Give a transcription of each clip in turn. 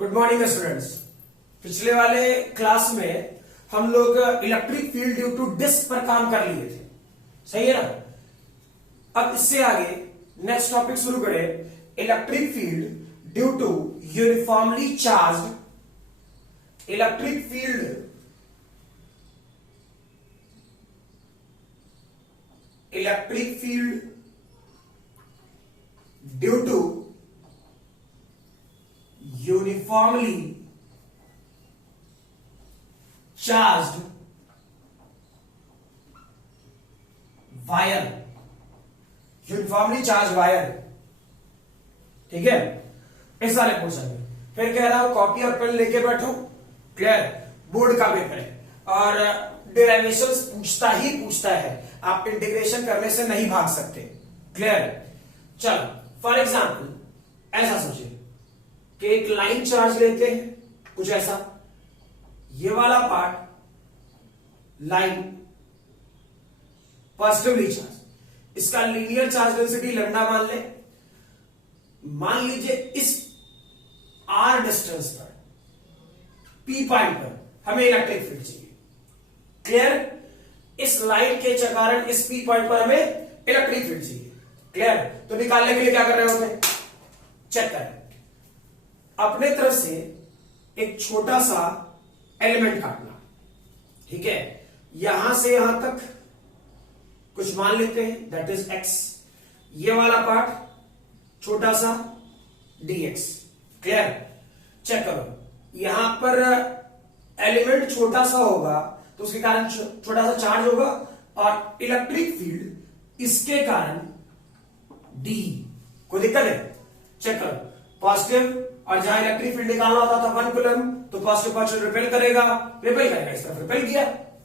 Good morning students. पिछले वाले class में हम लोग electric field due to disc पर काम कर लिए थे, सही है ना। अब इससे आगे नेक्स्ट टॉपिक शुरू करें। Electric field due to uniformly charged electric field due to uniformly charged wire, uniformly charge wire, ठीक है। इस वाले पोर्शन में फिर कह रहा हूं कॉपी और पेन लेके बैठो, क्लियर। बोर्ड का पेपर है और डेरिवेशंस पूछता है, आप इंटीग्रेशन करने से नहीं भाग सकते, क्लियर। चलो फॉर एग्जांपल ऐसा सोचिए कि एक लाइन चार्ज लेते हैं, कुछ ऐसा, ये वाला पार्ट लाइन पॉजिटिवली चार्ज, इसका लीनियर चार्ज डेंसिटी लैम्डा मान ले। मान लीजिए इस आर डिस्टेंस पर पी पॉइंट पर हमें इलेक्ट्रिक फील्ड चाहिए, क्लियर। इस लाइन के कारण इस पी पॉइंट पर हमें इलेक्ट्रिक फील्ड चाहिए, क्लियर। तो निकालने के लिए क्या कर रहे होते हैं, चेक करें। अपने तरफ से एक छोटा सा एलिमेंट काटना, ठीक है। यहां से यहां तक कुछ मान लेते हैं, दैट इज एक्स। ये वाला पार्ट छोटा सा dx, क्लियर। चेक करो, यहां पर एलिमेंट छोटा सा होगा तो उसके कारण छोटा सा चार्ज होगा और इलेक्ट्रिक फील्ड इसके कारण d। कोई दिक्कत है, चेक करो। पॉजिटिव, और जहां इलेक्ट्रिक फील्ड निकालना होता था 1 कूलम, तो पॉजिटिव पॉजिटिव रिपेल करेगा, इस तरफ रिपेल किया,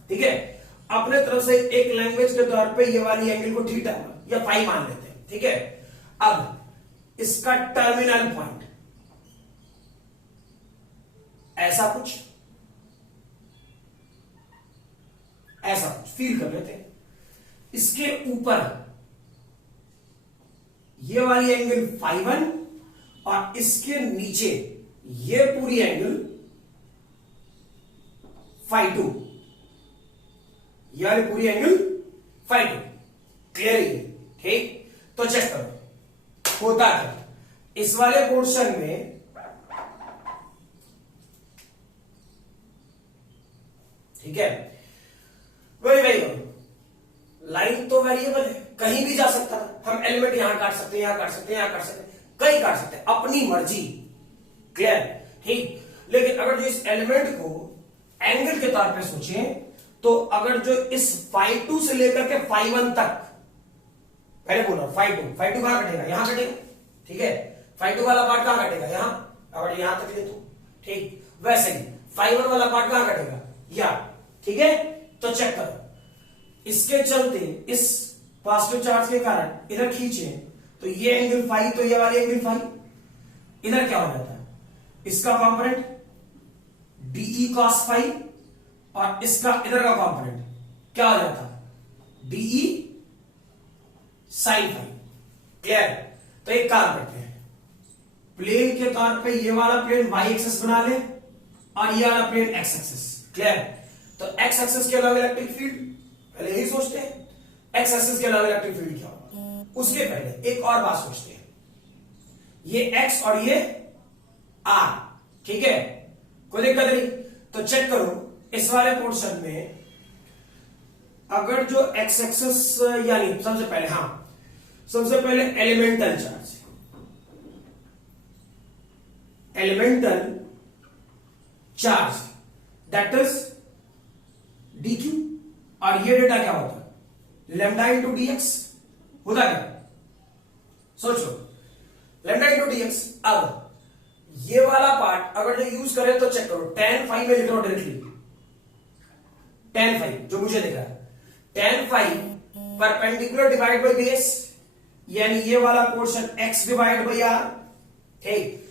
ठीक है। अपने तरफ से एक लैंग्वेज के तौर पे ये वाली एंगल को थीटा या पाई मान लेते हैं, ठीक है। अब इसका टर्मिनल पॉइंट ऐसा कुछ फील कर लेते हैं। इसके ऊपर ये वाली एंगल φ1 और इसके नीचे ये पूरी एंगल φ2, यार पूरी एंगल φ2, क्लियर है, ठीक। तो चेक करो होता क्या इस वाले पोर्शन में, ठीक है। वही लाइन तो वेरिएबल है, कहीं भी जा सकता है। हम एलिमेंट यहां काट सकते हैं, यहां काट सकते हैं, यहां काट सकते हैं, कहीं काट सकते हैं, अपनी मर्जी, क्लियर, ठीक। लेकिन अगर जो इस एलिमेंट को एंगल के तौर पे सोचें, तो अगर जो इस φ2 से लेकर के φ1 तक, पहले बोला φ2 कहां कटेगा, यहां कटेगा, ठीक है। φ2 वाला पार्ट कहां कटेगा, यहां। अगर यहां तक ले तो ठीक, वैसे ही φ1 वाला पार्ट कहां कटेगा, यहां, ठीक है। तो चेक करो, इसके चलते इस पॉजिटिव चार्ज के कारण इधर खींचे तो ये एंगल फाई, तो ये वाली एंगल फाई, इधर क्या हो जाता है, इसका कंपोनेंट डीई कॉस फाई और इसका इधर का कंपोनेंट क्या हो जाता है, डीई साइन फाई, क्लियर। तो एक काम करते हैं, प्लेन के तौर पे ये वाला प्लेन वाई एक्सेस बना ले और ये वाला प्लेन एक्स एक्सेस, क्लियर। तो एक्स एक्सेस के अलावा इलेक्ट्रिक फील्ड पहले यही सोचते हैं, एक्स एक्सेस के अलावा इलेक्ट्रिक फील्ड क्या होगा। उसके पहले एक और बात सोचते हैं, ये x और ये r, ठीक है, कोई दिक्कत नहीं। तो चेक करो इस वाले पोर्शन में अगर जो x एक्सेस, यानी सबसे पहले elemental charge that is dq, और ये डेटा क्या होता है, लैम्डा इंटू dx होता क्या, सोचो, लैम्डा इंटू dx। अब ये वाला पार्ट अगर जो यूज करें तो चेक करो, tan फाई में लिख रहा हूं डायरेक्टली, tan फाई जो मुझे दिख रहा है, tan phi perpendicular divide by base, यानी ये वाला portion x divide by r, ठीक।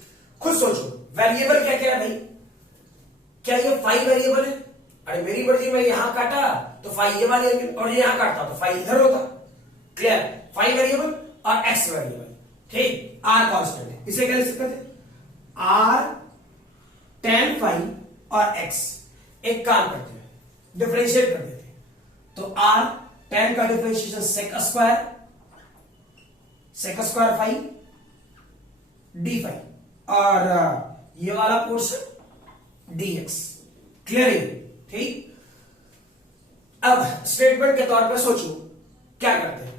खुद सोचो वेरिएबल क्या क्या है भाई, क्या ये फाई वेरिएबल है, अरे मेरी मर्जी में यहां काटा तो फाई ये वाली एंगल, और यहां काटता तो फाई इधर होता, क्लियर। फाई वेरिएबल और एक्स वेरिएबल, ठीक। आर कांस्टेंट है, इसे क्या लिख सकते थे, आर और x, एक काम करते हैं, डिफरेंशिएट कर देते हैं। तो r tan का differentiation sec square phi d phi, और ये वाला पोर्शन dx। क्लियर है? ठीक। अब स्टेटमेंट के तौर पे सोचो क्या करते हैं।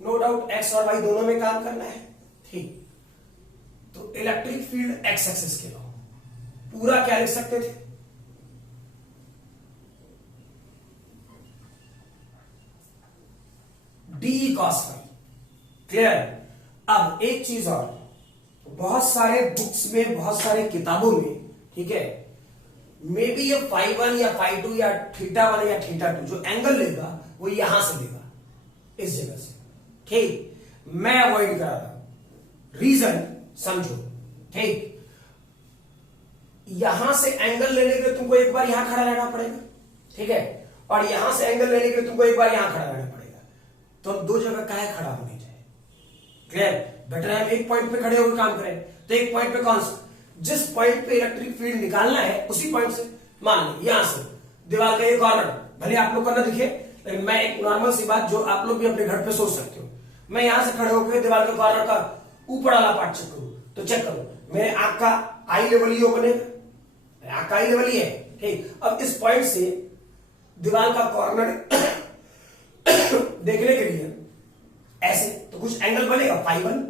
नो डाउट x और y दोनों में काम करना है। ठीक, तो इलेक्ट्रिक फील्ड x एक्सिस के लॉ पूरा क्या लिख सकते थे? D cos phi. क्लियर? अब एक चीज और, बहुत सारे बुक्स में, बहुत सारे किताबों में, ठीक है, मे बी ये फाई 1 या फाई 2 या थीटा 1 या थीटा 2 जो एंगल लेगा वो यहां से लेगा, इस जगह से। ठीक, मैं अवॉइड करा रहा हूं, रीजन समझो। ठीक, यहां से एंगल लेने के लिए तुमको एक बार यहां खड़ा रहना पड़ेगा, ठीक है, और यहां से एंगल लेने के लिए तुमको एक बार यहां खड़ा रहना पड़ेगा। तो हम दो जगह काहे खड़ा होने जाए? क्लियर? बेटर है हम एक पॉइंट पे खड़े होकर काम करें। तो एक पॉइंट पे कौन सा, जिस पॉइंट पे इलेक्ट्रिक फील्ड निकालना है उसी पॉइंट से, मान लो यहां से दीवार का एक कॉर्नर, भले आप लोग को ना दिखे, लेकिन मैं एक नॉर्मल सी बात जो आप लोग भी अपने घर पे सोच सकते हो, मैं यहां से खड़े होकर दीवार के कॉर्नर का ऊपर वाला पार्ट चेक करूं, तो चेक करो मेरे आंख का आई लेवल ही बनेगा, आंख का आई लेवल ही है। ठीक, अब इस पॉइंट से दीवार का कॉर्नर देखने के लिए ऐसे तो कुछ एंगल बनेगा, फाई 1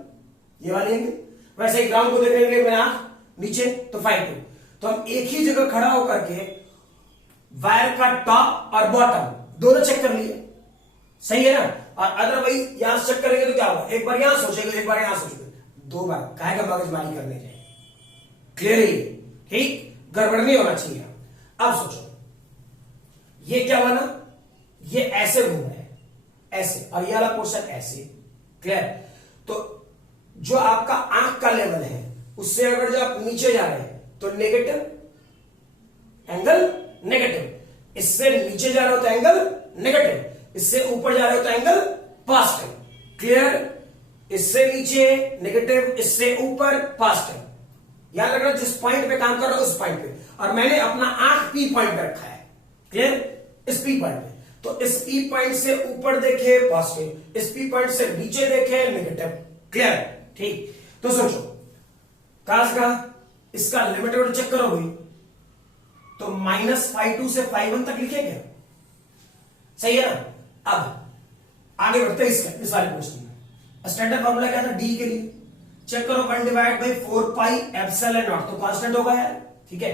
ये वाले एंगल, वैसे ही ग्राउंड को देखने के लिए मेरा आंख नीचे तो फाई 2। तो हम एक ही जगह खड़ा होकर के वायर का टॉप और बॉटम दोनों चेक कर लिए, सही है ना? और अदरवाइज यहां से चेक करेंगे तो क्या होगा, एक बार यहां सोचेंगे, एक बार यहां सोचेंगे, दो बार काहे का मगजमारी करने जाए। क्लियर है? ठीक, गड़बड़ नहीं होना चाहिए। अब सोचो ये क्या बना, ये ऐसे घूम रहा है ऐसे, और ये वाला पोर्शन ऐसे। क्लियर? तो जो आपका आंख का लेवल है उससे अगर जो आप नीचे जा रहे हैं तो नेगेटिव एंगल नेगेटिव, इससे नीचे जा रहे हो तो एंगल नेगेटिव, इससे ऊपर जा रहे हो तो एंगल पॉजिटिव। क्लियर? इससे नीचे नेगेटिव, इससे ऊपर पॉजिटिव। याद रखना जिस पॉइंट पे काम कर रहा हूं उस पॉइंट पे, और मैंने अपना आंख पी पॉइंट पे रखा है। क्लियर? इस पी पॉइंट पे, तो इस पी पॉइंट से ऊपर देखे पॉजिटिव, इस पी पॉइंट से नीचे देखे नेगेटिव। क्लियर? ठीक, तो सोचो कहा इसका लिमिट चेक करो भाई, तो -φ2 से φ1 तक लिखेंगे, सही है ना? अब आगे बढ़ते हैं इस वाले क्वेश्चन में। स्टैंडर्ड फॉर्मूला क्या था डी के लिए, चेक करो 1/4πε0, तो कांस्टेंट होगा यार, ठीक है।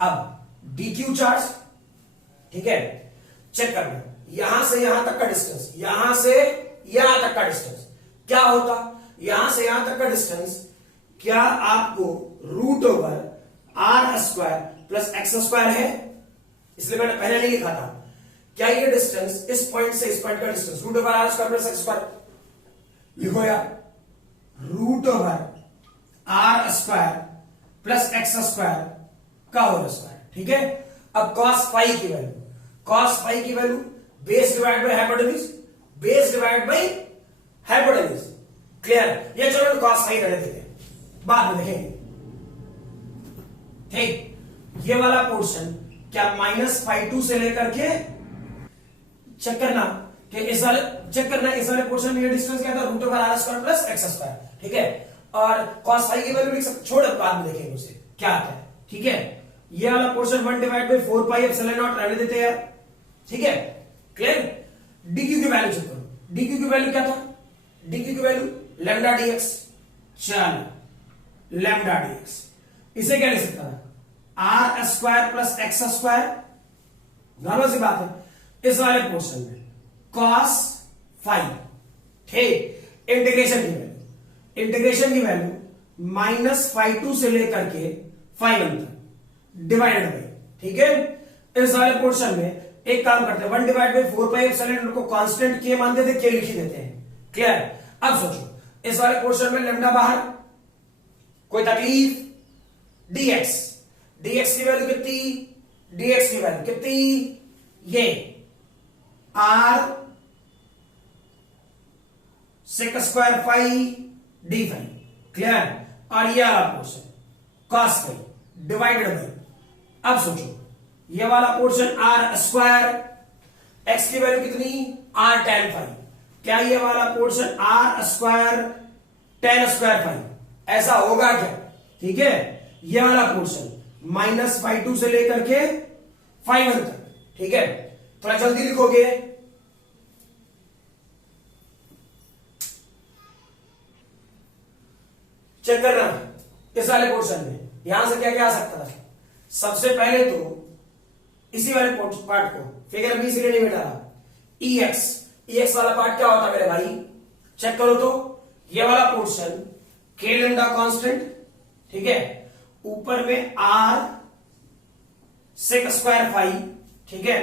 अब dq चार्ज, ठीक है, चेक करना यहां से यहां तक का डिस्टेंस, यहां से यहां तक का डिस्टेंस क्या होता, यहां से यहां तक का डिस्टेंस क्या आपको √r² प्लस x² है, इसलिए मैंने पहले नहीं लिखा था। क्या ये डिस्टेंस इस पॉइंट से इस पॉइंट का डिस्टेंस √r² प्लस x², लिखो यार √r² प्लस x² का होल स्क्वायर, ठीक है। अब cos फाई की वैल्यू, cos फाई की value base divide by hypotenuse, base divide by hypotenuse. Clear? ये चलो cos फाई रह देते हैं, बाद में देखेंगे। ठीक, ये वाला पोर्शन क्या -φ2 से लेकर के चेक करना कि इस वाले चेक करना, इस वाले पोर्शन में ये डिस्टेंस क्या था √r² प्लस x², ठीक है। और cos फाई की वैल्यू लिख सकते, छोड़ बाद में देखेंगे उसे क्या आता है, ठीक है। ये वाला पोर्शन 1/4πε0 रहने देते हैं, ठीक है। क्लियर? dq की वैल्यू चेक करो, dq की वैल्यू क्या था, dq की वैल्यू लैम्डा dx, चल लैम्डा dx, इसे क्या लिख सकता है r² प्लस x², नॉर्मल सी बात है। इस वाले पोर्शन में cos फाई, ठीक, इंटीग्रेशन की वैल्यू -φ2 से लेकर के φ1 तक डिवाइडेड बाई, ठीक है। इस वाले पोर्शन में एक काम करते हैं 1/4πε0 को कांस्टेंट के मान देते, के लिख ही देते हैं। क्लियर? अब सोचो इस वाले पोर्शन में लैम्डा बाहर, कोई तकलीफ, dx की वैल्यू कितनी, dx की वैल्यू कितनी, ये r sec² phi d phi. Clear? और ये वाला portion cos phi divided by, अब सोचो, ये वाला पोर्शन आर स्क्वायर, एक्स की वैल्यू कितनी, आर टेन फाइव, क्या ये वाला portion r square tan square phi ऐसा होगा क्या? ठीक है, ये वाला पोर्शन -φ2 से लेकर के φ1 तक। ठीक है, थोड़ा जल्दी लिखोगे, चेक करना इस वाले पोर्शन में यहां से क्या क्या आ सकता था। सबसे पहले तो इसी वाले पार्ट को फिगर बी से नहीं बेटा, एक्स वाला पार्ट क्या होता मेरे भाई, चेक करो तो ये वाला पोर्शन के लेमडा कांस्टेंट, ठीक है, ऊपर में आर सेक स्क्वायर फाइव, ठीक है,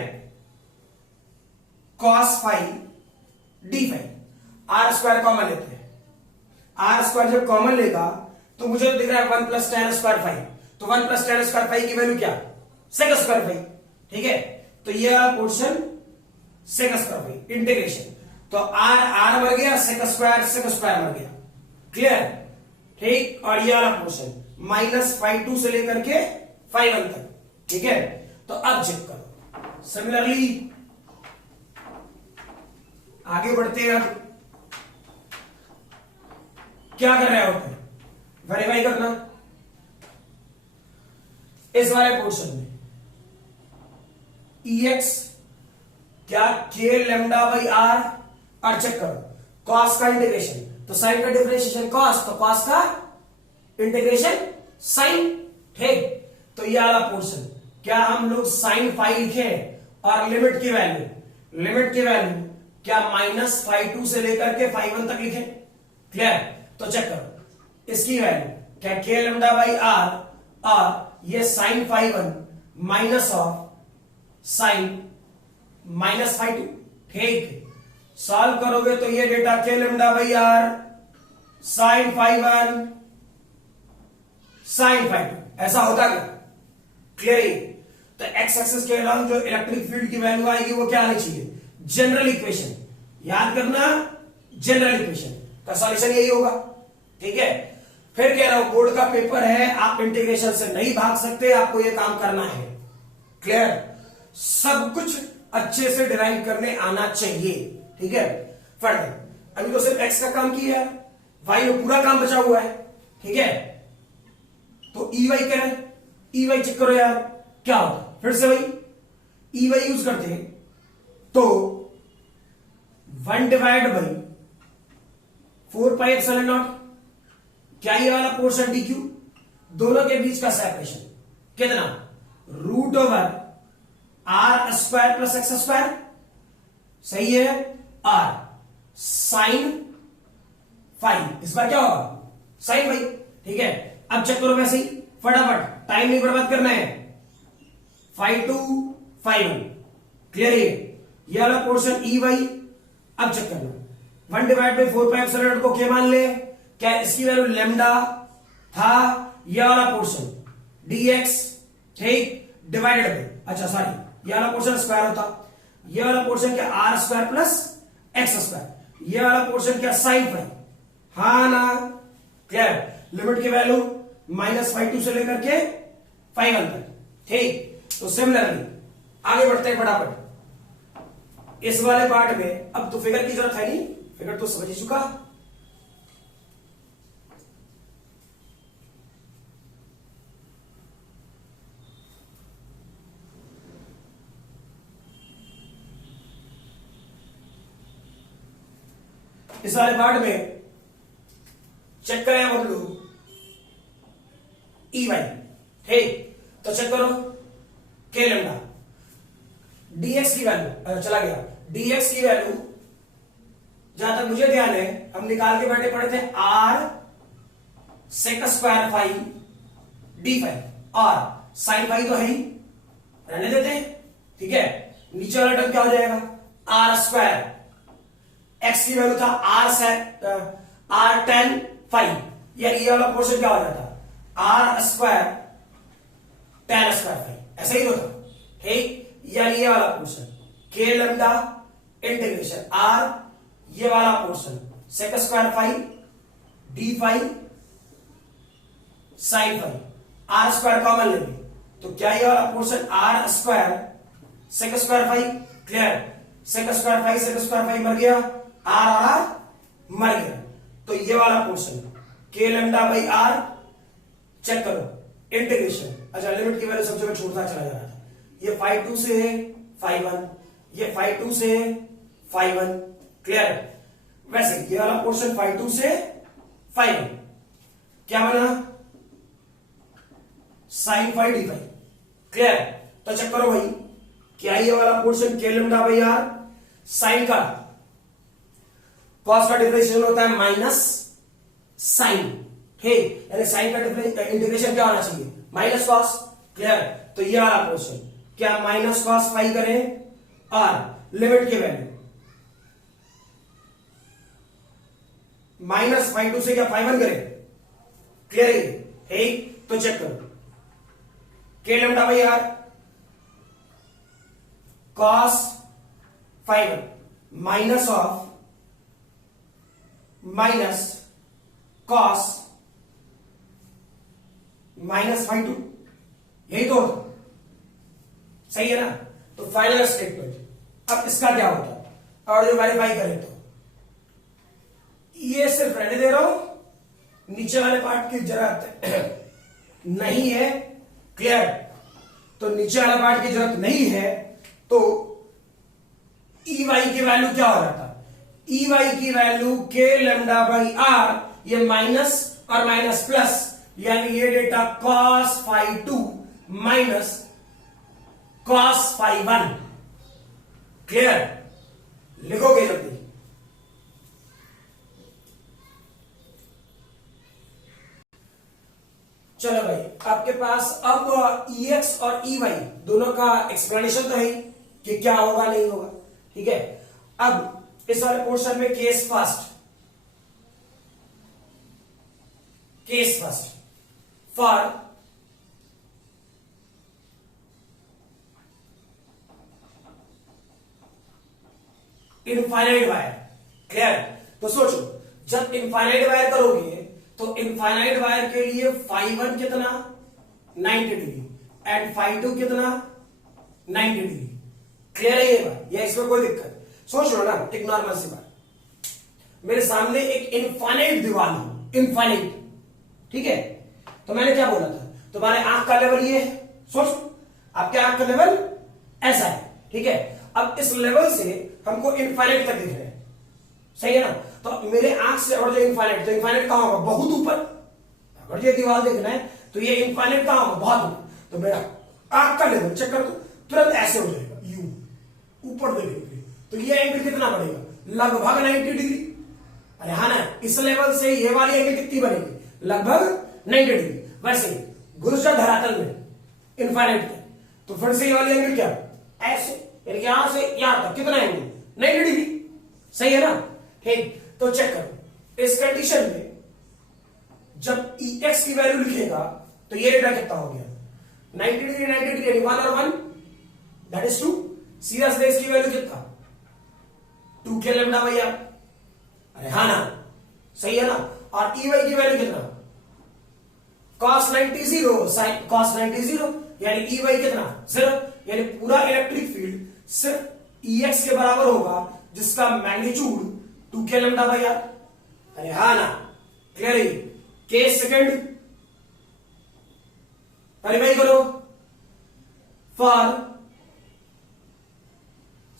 cos phi d phi, r square common लेते हैं, आर स्क्वायर जब कॉमन लेगा तो मुझे दिख रहा है 1 प्लस टेन स्क्वायर फाइव, तो 1 प्लस टेन स्क्वायर फाइव की वैल्यू क्या, सेक स्क्वायर फाइव। ठीक है, तो ये वाला portion sec square phi integration, तो आर मर गया, सेक स्क्वायर मर गया, क्लियर। ठीक, और ये वाला पोर्शन -φ2 से लेकर के φ1 तक। ठीक है, तो अब चेक करो, सिमिलरली आगे बढ़ते हैं। अब क्या कर रहे हो, वेरीफाई करना इस वाले पोर्शन में EX क्या के लेमडा बाई आर, और चेक करो कॉस का इंटीग्रेशन, तो साइन का डिफरेंशिएशन कॉस, तो कॉस का इंटीग्रेशन साइन। ठीक, तो ये वाला पोर्शन क्या हम लोग साइन फाइव लिखे और लिमिट की वैल्यू क्या -φ2 से लेकर के φ1 तक लिखे, क्लियर। तो चेक करो इसकी वैल्यू क्या के लेमडा बाई आर, और ये साइन φ1 माइनस ऑफ साइन -φ2। ठीक, सॉल्व करोगे तो ये डेटा के lambda by r sine φ1 sine φ2 ऐसा होता क्या, क्लियर। तो एक्स एक्सिस के अलावा जो इलेक्ट्रिक फील्ड की वैल्यू आएगी वो क्या आनी चाहिए, जनरल इक्वेशन, याद करना जनरल इक्वेशन का सॉल्यूशन यही होगा। ठीक है, फिर कह रहा हूं बोर्ड का पेपर है, आप इंटीग्रेशन से नहीं भाग सकते, आपको ये काम करना है, क्लियर। सब कुछ अच्छे से डिराइव करने आना चाहिए। ठीक है, फर्दर अभी तो सिर्फ एक्स का काम किया है, वाई में पूरा काम बचा हुआ है। ठीक है, तो ई वाई कह रहे हैं, ई वाई चेक करो यार क्या होता, फिर से वही ई वाई यूज करते हैं तो 1 डिवाइड बाई 4πε0, क्या ये वाला पोर्शन डी क्यू, दोनों के बीच का सेपरेशन कितना, root over r square plus x square, सही है, आर साइन फाइव, इस बार क्या होगा साइन फाइव। ठीक है, अब चेक करो वैसे ही फटाफट, टाइम नहीं बर्बाद करना है, φ2 φ1, क्लियर है, ये वाला पोर्शन ई वाई। अब चेक करना 1 डिवाइड बाई 4πε0 को क्या मान ले, क्या इसकी वैल्यू लेमडा था, ये वाला पोर्शन dx, ठीक, डिवाइडेड बाई, अच्छा सॉरी ये वाला पोर्शन स्क्वायर होता, ये वाला पोर्शन क्या r square plus x square, ये वाला पोर्शन क्या साइन फाइव, हाँ ना, क्लियर। लिमिट की वैल्यू -φ2 से लेकर के φ1 तक। ठीक, तो सिमिलरली आगे बढ़ते हैं फटाफट इस वाले पार्ट में। अब तो फिगर की जरूरत है नहीं, फिगर तो समझ ही चुका। इस वाले पार्ट में चेक करें हम लोग ई वाई, ठीक, तो चेक करो के लेमडा डीएक्स की वैल्यू चला गया, डीएक्स की वैल्यू जहां तक मुझे ध्यान है हम निकाल के बैठे पड़े थे r sec square phi d phi, और साइन फाइव तो है ही, रहने देते हैं। ठीक है, नीचे वाला टर्म क्या हो जाएगा आर स्क्वायर, एक्स की वैल्यू था आर टेन फाइव, यार ये वाला पोर्शन क्या हो जाता r square tan square phi, ऐसा ही होता। ठीक, यार ये वाला portion k lambda integration r, ये वाला portion sec square phi d phi sine phi, r square common लेंगे तो क्या ये वाला portion r square sec square phi, clear, sec square phi मर गया, आर मर गया। तो ये वाला portion k lambda by are, check करो इंटीग्रेशन, अच्छा लिमिट की वैल्यू सबसे छोटा चला जा रहा था, ये फाइव टू से है फाइव वन, ये फाइव टू से है फाइव वन, क्लियर। वैसे ये वाला पोर्शन फाइव टू से फाइव वन क्या बना, sine phi d phi, clear. तो चेक करो भाई, क्या ये वाला portion k lambda by r, sine का कॉस का डिफरेंशिएशन होता है माइनस साइन, ठीक, यानी साइन का इंटीग्रेशन क्या होना चाहिए, माइनस कॉस, क्लियर। तो ये वाला पोर्शन क्या माइनस कॉस फाइव करें और लिमिट की वैल्यू माइनस फाइव टू से क्या फाइव वन करें, क्लियर है, ठीक। तो चेक करो k lambda by r cos phi one minus of minus cos minus phi two, यही तो होता, सही है ना। तो फाइनल स्टेटमेंट अब इसका क्या होता है, और जो वेरीफाई करें तो ये सिर्फ रहने दे रहा हूं, नीचे वाले पार्ट की जरूरत नहीं है, क्लियर। तो नीचे वाला पार्ट की जरूरत नहीं है, तो ई वाई की वैल्यू क्या हो जाता, ई वाई की value k lambda by r, ये माइनस और माइनस प्लस, यानी ये डेटा cos phi two minus cos phi one, clear, लिखोगे जल्दी। चलो भाई, आपके पास अब EX और EY दोनों का एक्सप्लेनेशन तो है कि क्या होगा नहीं होगा, ठीक है। अब इस वाले पोर्शन में case first for infinite wire, clear. तो सोचो, जब इनफाइनाइट वायर करोगे तो इनफाइनाइट वायर के लिए फाइव वन कितना 90 डिग्री एंड फाइव टू कितना 90 डिग्री, क्लियर है ये बात, ये इसमें कोई दिक्कत, सोच लो ना, एक नॉर्मल सी बात, मेरे सामने एक इनफाइनाइट दीवार हो, इनफाइनाइट, ठीक है। तो मैंने क्या बोला था, तुम्हारे आंख का लेवल ये है, सोच आपके आंख का लेवल ऐसा है, ठीक है। अब इस लेवल से हमको इनफाइनाइट तक दिख रहे हैं, सही है ना। तो मेरे आंख से और जो इनफाइनाइट, तो इनफाइनाइट कहां होगा, बहुत ऊपर, अगर ये दीवार देखना है तो ये इनफाइनाइट कहां होगा, बहुत ऊपर। तो मेरा आंख का लेवल चेक कर, तुरंत ऐसे हो जाएगा, यू ऊपर देखेंगे, तो ये एंगल कितना बढ़ेगा, लगभग 90 डिग्री। अरे हाँ ना, इस लेवल से ये वाली एंगल कितनी बनेगी, लगभग 90 डिग्री। वैसे गुरुत्वाकर्षण धरातल में इनफाइनाइट है, तो फिर से ये वाली एंगल क्या, ऐसे, यहां से यहां तक कितना एंगल 90 डिग्री, सही है ना, ठीक। तो चेक करो, इस कंडीशन में जब EX की वैल्यू लिखेगा तो ये डेटा कितना हो गया, 90 डिग्री 90 डिग्री, 1 और 1 दैट इज 2, सीधा सीधा इसकी वैल्यू कितना 2 के लैम्डा बाई आर, अरे हाँ ना, सही है ना। और EY की वैल्यू कितना cos 90 0 sin cos 90 0, यानी EY कितना 0, यानी पूरा इलेक्ट्रिक फील्ड सिर्फ EX के बराबर होगा, जिसका मैग्नीट्यूड 2 के लैम्डा बाई आर, अरे हाँ ना, क्लियर है। केस सेकंड वेरीफाई करो, for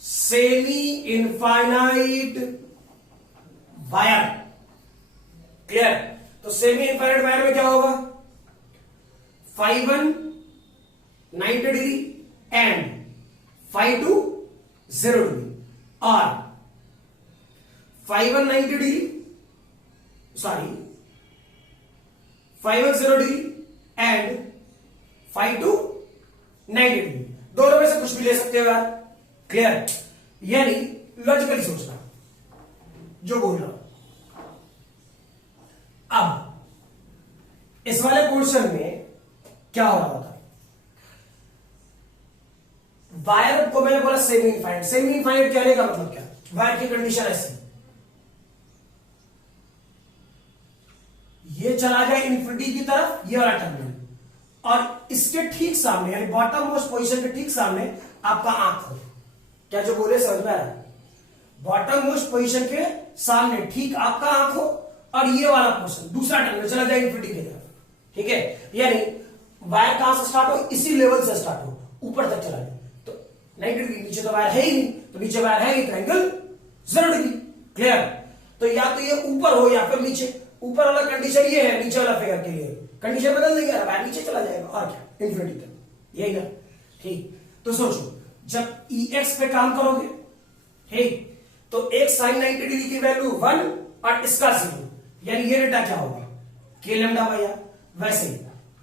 semi infinite wire, clear. तो सेमी इनफाइनाइट वायर में क्या होगा, phi one 90 degree and phi two 0 degree, और 5 1 90 degree, sorry 5 1 0 degree and 5 2 90 degree, दोनों में से कुछ भी ले सकते हो यार, क्लियर। यानी लॉजिकली सोचना जो बोल रहा हूं। अब इस वाले पोर्शन में क्या हो रहा होता है, वायर को मैंने बोला सेमी इनफाइनाइट, सेमी इनफाइनाइट कहने का मतलब क्या, वायर की कंडीशन ऐसी, ये चला जाए इन्फिनिटी की तरफ, ये वाला टर्मिनल, और इसके ठीक सामने यानी बॉटम मोस्ट पोजीशन के ठीक सामने आपका आंख हो। क्या जो बोले समझ में आ रहा है? बॉटम मोस्ट पोजीशन के सामने ठीक आपका आंख हो और ये वाला पोर्शन दूसरा टर्न में चला जाए इन्फिनिटी की तरफ, ठीक है। यानी वायर कहां से स्टार्ट हो, इसी लेवल से स्टार्ट हो, ऊपर तक चला जाए। तो 90 डिग्री, नीचे तो वायर है ही नहीं, तो नीचे वायर है ही तो एंगल 0 डिग्री। क्लियर? तो या तो ये ऊपर हो या फिर नीचे। ऊपर वाला कंडीशन ये है, नीचे वाला फिगर के लिए कंडीशन बदल देंगे, वायर नीचे चला जाएगा और क्या, इन्फिनिटी तक, यही ना। ठीक, तो सोचो जब EX पे काम करोगे, ठीक, तो एक sin 90 डिग्री की वैल्यू 1 और इसका 0, यानी ये डेटा क्या होगा, k लैम्डा बाई आर। वैसे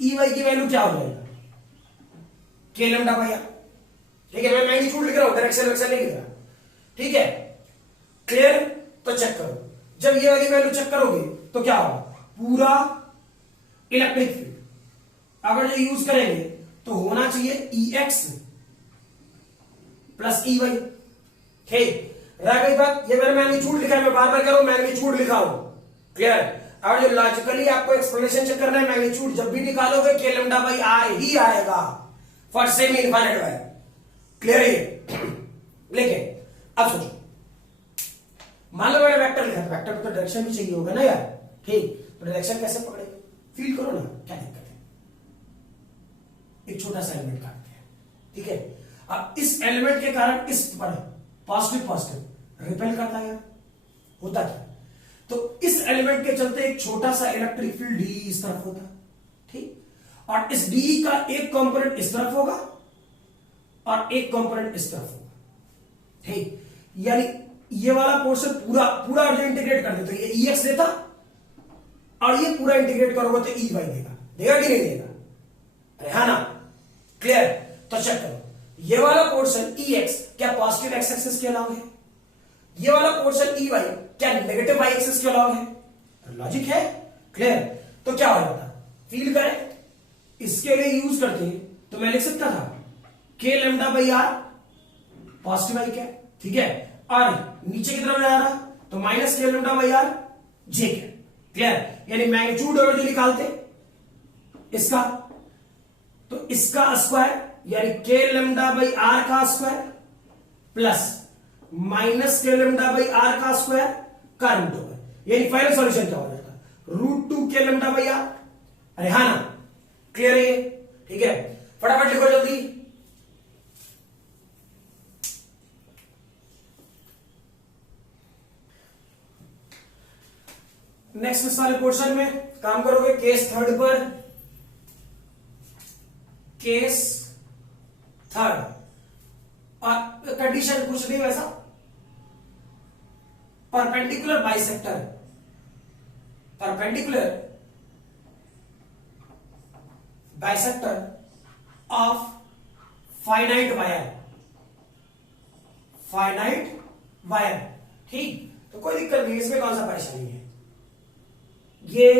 EY की वैल्यू क्या हो जाएगा, k लैम्डा बाई आर। ठीक है, मैं मैग्नीट्यूड लिख रहा हूं, डायरेक्शन नहीं लिख रहा, ठीक है। क्लियर? तो चेक करो, जब ये वाली वैल्यू चेक करोगे तो क्या होगा, पूरा इलेक्ट्रिक फील्ड अगर ये यूज करेंगे तो होना चाहिए EX प्लस EY। ठीक, रह गई बात, ये मैंने मैग्नीट्यूड लिखा है, मैं बार बार कह रहा हूं मैग्नीट्यूड लिखा हूं। क्लियर? और जो लॉजिकली आपको एक्सप्लेनेशन चेक करना है, मैग्नीट्यूड जब भी निकालोगे k लैम्डा बाई आर ही आएगा for semi infinite wire. Clear है? लेकिन अब सोचो, मान लो मैंने वेक्टर लिखा, वेक्टर को तो डायरेक्शन भी चाहिए होगा ना यार। ठीक, तो डायरेक्शन कैसे पकड़ेंगे, फील करो ना, क्या दिक्कत है। एक छोटा सा एलिमेंट काटते हैं, ठीक है। अब इस एलिमेंट के कारण इस पर पॉजिटिव रिपेल करता है, होता क्या, तो इस एलिमेंट के चलते एक छोटा सा इलेक्ट्रिक फील्ड डी इस तरफ होता है, ठीक, और इस डी का एक कंपोनेंट इस तरफ होगा और एक कंपोनेंट इस तरफ होगा, ठीक। यानी ये वाला पोर्शन पूरा पूरा इंटीग्रेट कर दे तो ये EX देता, और ये पूरा इंटीग्रेट करोगे तो EY देगा, देगा कि नहीं देगा? अरे हाँ ना। क्लियर? तो चेक करो, ये वाला पोर्शन EX क्या पॉजिटिव एक्स एक्सिस के अलॉन्ग है, ये वाला पोर्शन EY क्या नेगेटिव वाई एक्सिस के अलॉन्ग है। लॉजिक है? क्लियर? तो क्या हो जाता, फील करें, इसके लिए यूज करते तो मैं लिख सकता था k lambda by r positive i क्या, ठीक है, और नीचे की तरफ जा रहा तो minus k lambda by R J क्या। क्लियर? यानी मैग्नीट्यूड अगर जो निकालते इसका, तो इसका स्क्वायर यानी k लैम्डा बाई आर का square plus minus k lambda by r का स्क्वायर का रूट ओवर, यानी फाइनल सॉल्यूशन क्या हो जाता, √2 k लैम्डा बाई आर। अरे हाँ ना। क्लियर है ये? ठीक है, फटाफट लिखो जल्दी। नेक्स्ट इस वाले पोर्शन में काम करोगे केस थर्ड पर। केस थर्ड, और कंडीशन कुछ नहीं वैसा, perpendicular bisector, perpendicular bisector of finite wire, finite wire. ठीक, तो कोई दिक्कत नहीं, इसमें कौन सा परेशानी है। ये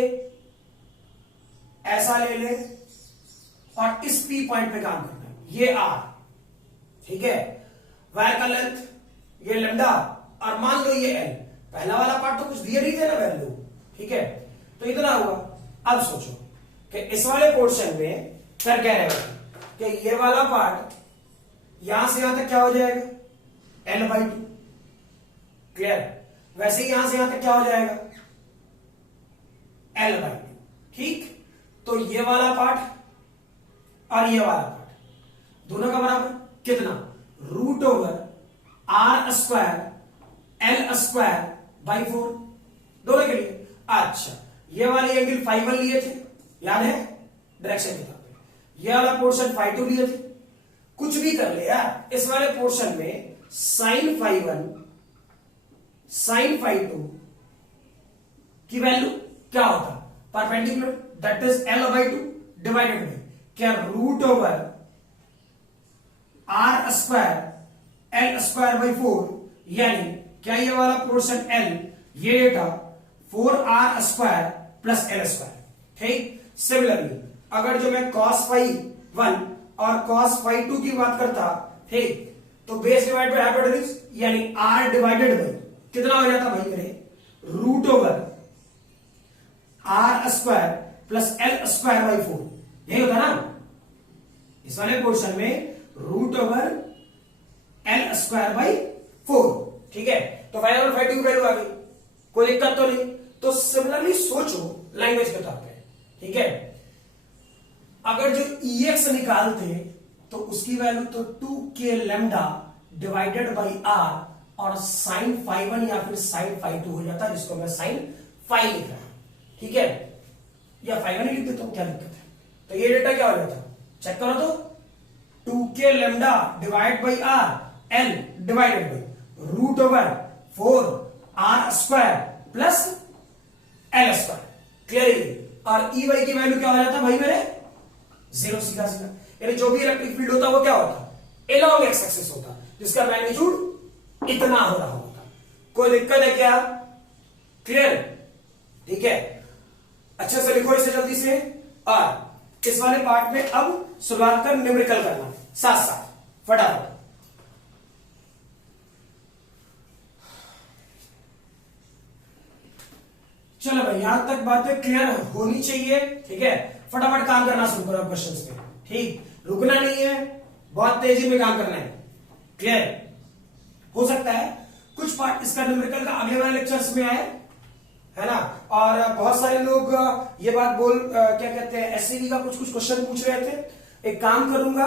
ऐसा ले ले और इस P पॉइंट पे काम करना है, ये R, ठीक है, वायर का लेंथ ये लैम्डा और मान लो ये L। पहला वाला पार्ट तो कुछ दिया नहीं थे ना वैल्यू, ठीक है, तो इतना हुआ। अब सोचो कि इस वाले पोर्शन में कर क्या रहेगा कि ये वाला पार्ट यहां से यहां तक क्या हो जाएगा, L/2। क्लियर? वैसे ही यहां से यहां तक क्या हो जाएगा, L/2। ठीक, तो ये वाला पार्ट और ये वाला पार्ट दोनों का बराबर कितना, √R² L²/4 दोनों के लिए। अच्छा, ये वाले एंगल φ1 लिए थे, याद है, डायरेक्शन के तौर पे। ये वाला पोर्शन φ2 लिए थे। कुछ भी कर ले यार, इस वाले पोर्शन में sin φ1 sin φ2 की वैल्यू क्या होता, perpendicular, that is L/2 divided by क्या, √R² L²/4, यानी क्या ये वाला पोर्शन L, ये डेटा 4R² + L²। ठीक, सिमिलरली अगर जो मैं cos φ1 और cos φ2 की बात करता, ठीक, तो बेस डिवाइड बाय हाइपोटेन्यूज यानी R डिवाइडेड बाय कितना हो जाता भाई मेरे, √R² + L²/4, यही होता ना। वाले पोर्शन में √L²/4, ठीक है। तो फाइव और 5 की वैल्यू आ गई, कोई दिक्कत तो नहीं। तो सिमिलरली सोचो लैंग्वेज के तौर पे, ठीक है। अगर जो EX निकालते तो उसकी वैल्यू तो 2k lambda divided by r और sin phi1 या फिर sin phi2 हो जाता, जिसको मैं sin phi लिख रहा हूं, ठीक है, या phi1 ही लिख देता हूं, क्या दिक्कत है। तो ये डेटा क्या हो जाता, चेक करो तो 2k lambda divide by r l divided by √4r² plus l², clear. और EY की वैल्यू क्या हो जाता भाई मेरे, 0, सीधा सीधा। यानी जो भी इलेक्ट्रिक फील्ड होता वो क्या होता, एलॉन्ग एक्स एक्सिस होता, जिसका मैग्नीट्यूड इतना हो रहा होता। कोई दिक्कत है क्या, क्लियर, ठीक है। अच्छे से लिखो इसे जल्दी से। और इस वाले पार्ट में अब शुरुआत कर न्यूमेरिकल करना साथ साथ फटाफट। चलो भाई, यहां तक बातें क्लियर होनी चाहिए, ठीक है। फटाफट काम करना शुरू करो क्वेश्चंस पे, ठीक, रुकना नहीं है, बहुत तेजी में काम करना है, क्लियर। हो सकता है कुछ पार्ट इसका न्यूमेरिकल का अगले वाले लेक्चर्स में आए, है ना। और बहुत सारे लोग ये बात क्या कहते हैं, एससीवी का कुछ कुछ क्वेश्चन पूछ रहे थे। एक काम करूंगा,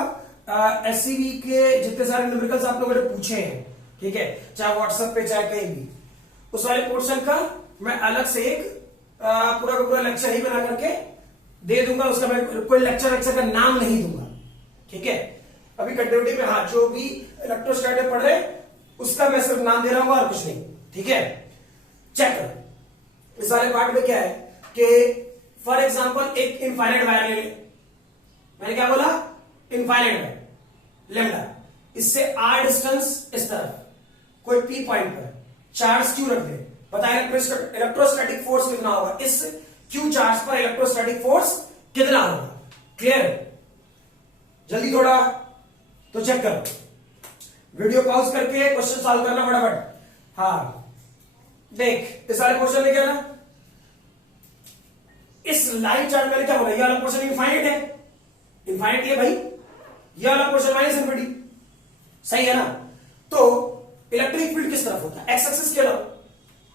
एससीवी के जितने सारे न्यूमेरिकल्स आप लोगों ने पूछे हैं, ठीक है, चाहे व्हाट्सएप पे चाहे कहीं भी, उस वाले पोर्शन का मैं अलग से एक पूरा का पूरा लेक्चर ही बना करके दे दूंगा। उसका मैं कोई लेक्चर का नाम नहीं दूंगा, ठीक है। अभी कंटिन्यूटी में हाँ, जो भी इलेक्ट्रोस्टैटिक पढ़ रहे उसका मैं सिर्फ नाम दे रहा हूं और कुछ नहीं, ठीक है। चेक करो इस वाले पार्ट में क्या है कि फॉर एग्जांपल एक इनफाइनाइट वायर ले, मैंने क्या बोला, इनफाइनाइट वायर लैम्डा, इससे r डिस्टेंस इस तरफ, कोई P पॉइंट पर चार्ज क्यू रख दे, बताया इलेक्ट्रोस्टैटिक फोर्स कितना होगा, इस Q चार्ज पर इलेक्ट्रोस्टैटिक फोर्स कितना होगा, क्लियर। जल्दी थोड़ा तो चेक करो, वीडियो पॉज करके क्वेश्चन सॉल्व करना फटाफट। हाँ देख, इस वाले क्वेश्चन में क्या ना, इस लाइन चार्ट में क्या होगा, ये वाला पोर्शन इनफाइनाइट है, इनफाइनाइट है भाई, ये वाला पोर्शन माइनस इनफिनिटी, सही है ना। तो इलेक्ट्रिक फील्ड किस तरफ होता है, एक्स एक्सिस के अलावा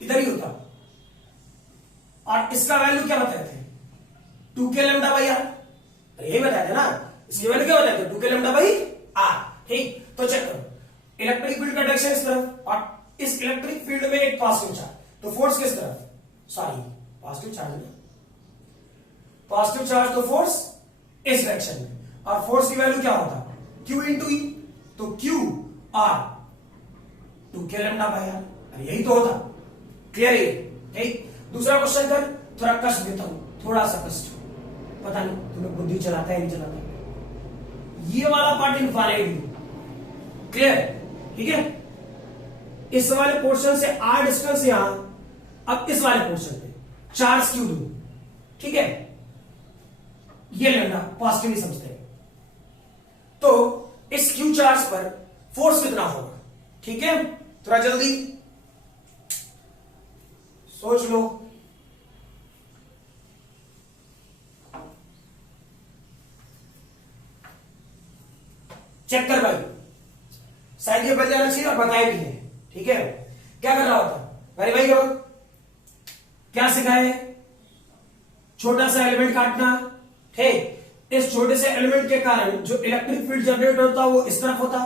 इधर ही होता। और इसका वैल्यू क्या बताए थे, 2k लैम्डा बाई r, यही बताया था ना, इसकी वैल्यू क्या बताए थे, 2k लैम्डा बाई r, ठीक। तो चेक करो, इलेक्ट्रिक फील्ड का डायरेक्शन इस तरफ, और इस इलेक्ट्रिक फील्ड में एक पॉजिटिव चार्ज, तो फोर्स किस तरफ, सॉरी पॉजिटिव चार्ज में, पॉजिटिव चार्ज तो फोर्स इस डायरेक्शन में, और फोर्स की वैल्यू क्या होता, Q इंटू ई, तो Q R 2k lambda by r, यही तो होता, क्लियर है, ठीक। दूसरा क्वेश्चन कर, थोड़ा कष्ट देता हूं, थोड़ा सा कष्ट, पता नहीं तुम्हें बुद्धि चलाता है नहीं चलाता। ये वाला पार्ट इनफाइनाइट, क्लियर, ठीक है। इस वाले पोर्शन से r डिस्टेंस यहां, अब इस वाले पोर्शन पे चार्ज क्यू दूं, ठीक है, ये लैम्डा पॉजिटिव ही समझते हैं। तो इस क्यू चार्ज पर फोर्स कितना होगा, ठीक है। थोड़ा जल्दी सोच लो, चेक कर भाई, शायद ये बन जाना चाहिए और बताए भी है, ठीक है। क्या कर रहा होता, वेरीफाई करो, क्या सिखाए, छोटा सा एलिमेंट काटना, ठीक। इस छोटे से एलिमेंट के कारण जो इलेक्ट्रिक फील्ड जनरेट होता है वो इस तरफ होता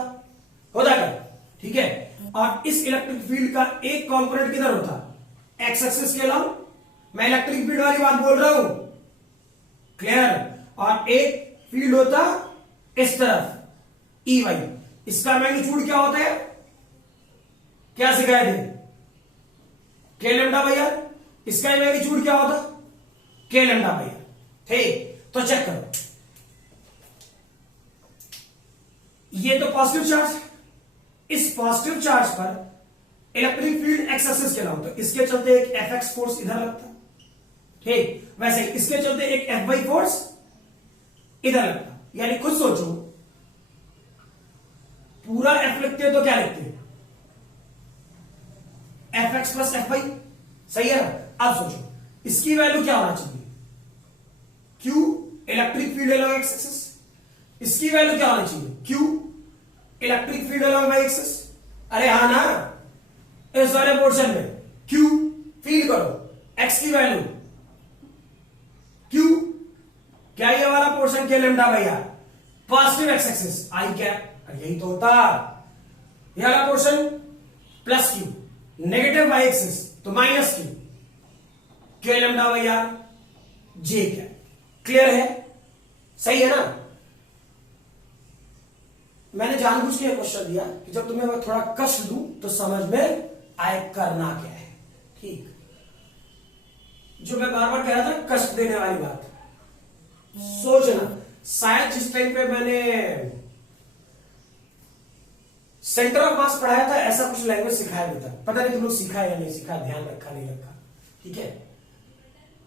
क्या, ठीक है। और इस इलेक्ट्रिक फील्ड का एक कंपोनेंट किधर होता, एक्स एक्सिस के अलावा, मैं इलेक्ट्रिक फील्ड वाली बात बोल रहा हूं, क्लियर। और एक फील्ड होता इस तरफ EY, इसका मैग्नीट्यूड क्या होता है, क्या सिखाए थे, k लैम्डा बाई r, इसका मैग्नीट्यूड क्या होता, k लैम्डा बाई r, ठीक। तो चेक करो, ये तो पॉजिटिव चार्ज, इस पॉजिटिव चार्ज पर इलेक्ट्रिक फील्ड एक्स एक्सिस के अलावा, तो इसके चलते एक Fx फोर्स इधर लगता, ठीक। वैसे ही इसके चलते एक Fy फोर्स इधर लगता, यानी खुद सोचो, पूरा F लिखते हैं तो क्या लिखते हैं, Fx प्लस Fy, सही है ना। अब सोचो इसकी वैल्यू क्या होना चाहिए, Q electric field along x axis, इसकी वैल्यू क्या होनी चाहिए, q, electric field along y axis. अरे हाँ ना, इस वाले पोर्शन में क्यू फील करो, एक्स की वैल्यू क्यू, क्या ये वाला पोर्शन के लेमडा भैया, positive x axis i cap, यही तो होता। ये वाला पोर्शन plus q, negative y axis तो माइनस क्यू, के लेमडा भैया जे कैप। क्लियर है, सही है ना। मैंने जानबूझ के क्वेश्चन दिया कि जब तुम्हें मैं थोड़ा कष्ट दूं तो समझ में आए करना क्या है, ठीक। जो मैं बार बार कह रहा था कष्ट देने वाली बात, सोचना शायद जिस टाइम पे मैंने सेंटर ऑफ मास पढ़ाया था ऐसा कुछ लैंग्वेज सिखाया भी था, पता नहीं तुम लोग सीखा है या नहीं सीखा, ध्यान रखा नहीं रखा, ठीक है।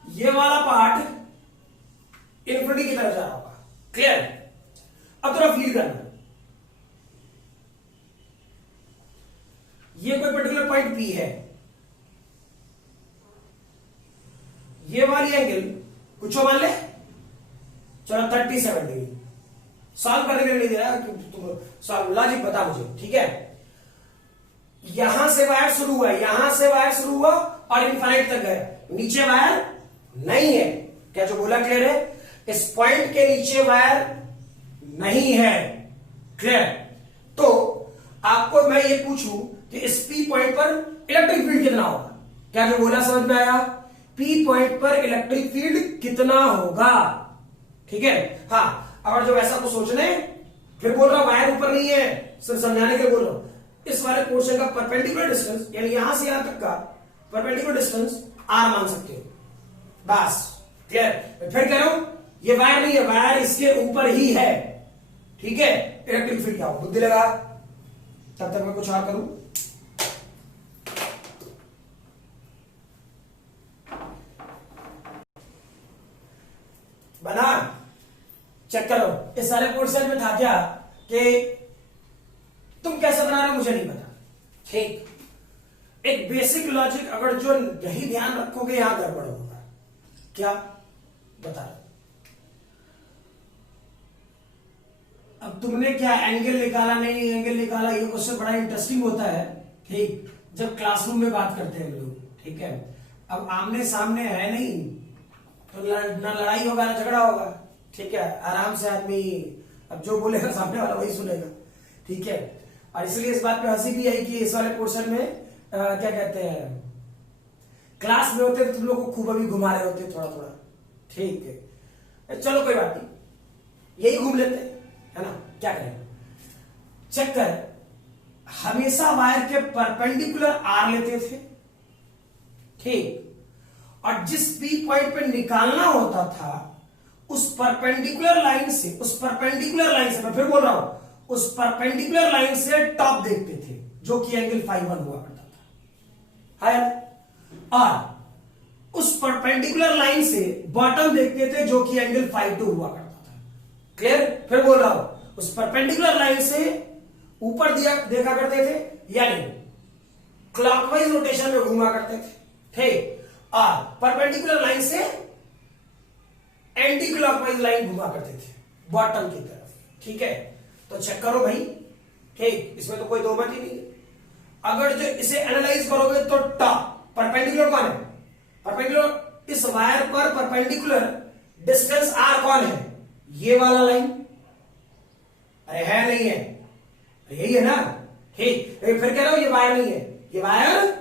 ये वाला पार्ट इन्फिनिटी की तरफ जा रहा होगा, क्लियर। अब थोड़ा फील करना, ये कोई पर्टिकुलर पॉइंट पी है, ये वाली एंगल कुछ मान ले, चलो 37 डिग्री, सॉल्व करने के लिए नहीं दे रहा, तुम सॉल्व लॉजिक बता मुझे, ठीक है। यहां से वायर शुरू हुआ, यहां से वायर शुरू हुआ और इनफाइनाइट तक गया, नीचे वायर नहीं है, क्या जो बोला क्लियर है। इस पॉइंट के नीचे वायर नहीं है, क्लियर। तो आपको मैं ये पूछूं कि इस पी पॉइंट पर इलेक्ट्रिक फील्ड कितना होगा, क्या जो बोला समझ में आया, पी पॉइंट पर इलेक्ट्रिक फील्ड कितना होगा, ठीक है। हाँ, अगर जो ऐसा तो सोच ले, फिर बोल रहा हूं वायर ऊपर नहीं है, सिर्फ समझाने के लिए बोल रहा हूं। इस वाले पोर्शन का परपेंडिकुलर डिस्टेंस यानी यहां से यहां तक का परपेंडिकुलर डिस्टेंस आर मान सकते हो, बस क्लियर। फिर कह रहा हूं ये वायर नहीं है, वायर इसके ऊपर ही है, ठीक है। इलेक्ट्रिक फील्ड क्या हो, बुद्धि लगा, तब तक मैं कुछ और करूं। बना, चेक करो। इस सारे पोर्शन में था क्या कि तुम कैसे बना रहे हो मुझे नहीं पता, ठीक। एक बेसिक लॉजिक अगर जो यही ध्यान रखोगे यहां गड़बड़ होगा, क्या बता रहे। अब तुमने क्या एंगल निकाला नहीं एंगल निकाला, ये क्वेश्चन बड़ा इंटरेस्टिंग होता है, ठीक, जब क्लासरूम में बात करते हैं लोग, ठीक है। अब आमने सामने है नहीं तो ना लड़ाई होगा ना झगड़ा होगा, ठीक है। आराम से आदमी अब जो बोलेगा सामने वाला वही सुनेगा, ठीक है। और इसलिए इस बात पे हंसी भी आई कि इस वाले पोर्शन में क्या कहते हैं, क्लास में होते तो तुम लोग को खूब अभी घुमा रहे होते थोड़ा थोड़ा, ठीक है। चलो कोई बात नहीं, यही घूम लेते है ना, क्या करें। चेक कर, हमेशा वायर के परपेंडिकुलर आर लेते थे, ठीक, और जिस पी पॉइंट पे निकालना होता था उस परपेंडिकुलर लाइन से मैं फिर बोल रहा हूं, उस परपेंडिकुलर लाइन से टॉप देखते थे जो कि एंगल φ1 हुआ करता था, है। और उस परपेंडिकुलर लाइन से बॉटम देखते थे जो कि एंगल φ2 हुआ करता था, क्लियर। फिर बोल रहा हूं, उस परपेंडिकुलर लाइन से ऊपर देखा करते थे यानी क्लॉकवाइज रोटेशन में घूमा करते थे, ठीक, और परपेंडिकुलर लाइन से एंटी क्लॉकवाइज लाइन घुमा करते थे बॉटम की तरफ, ठीक है। तो चेक करो भाई, ठीक, इसमें तो कोई दो मत ही नहीं है। अगर जो इसे एनालाइज करोगे तो टॉप परपेंडिकुलर कौन है, परपेंडिकुलर इस वायर पर परपेंडिकुलर डिस्टेंस आर कौन है, ये वाला लाइन, अरे है नहीं है, यही है ना, ठीक। फिर कह रहा हूं ये वायर नहीं है, ये वायर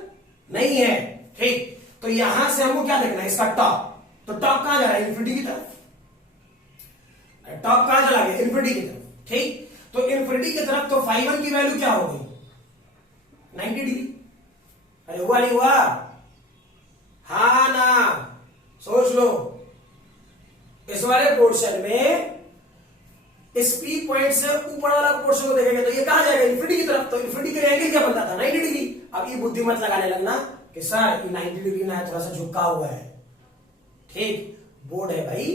नहीं है, ठीक। तो यहां से हमको क्या देखना है, इसका टॉप, तो टॉप कहां जा रहा है, इन्फिनिटी की तरफ, टॉप कहां चला गया, इन्फिनिटी की तरफ, ठीक। तो इन्फिनिटी की तरफ तो φ1 की वैल्यू क्या हो गई, 90 डिग्री। अरे हुआ नहीं हुआ, हाँ ना, सोच लो। इस वाले पोर्शन में इस पी पॉइंट से ऊपर वाला पोर्शन को देखेंगे तो ये कहां जाएगा, इन्फिनिटी की तरफ। तो इन्फिनिटी के एंगल क्या बनता था, 90 डिग्री। अब ये बुद्धि मत लगाने लगना कि सर ये 90 डिग्री ना है, थोड़ा सा झुका हुआ है, ठीक, बोर्ड है भाई,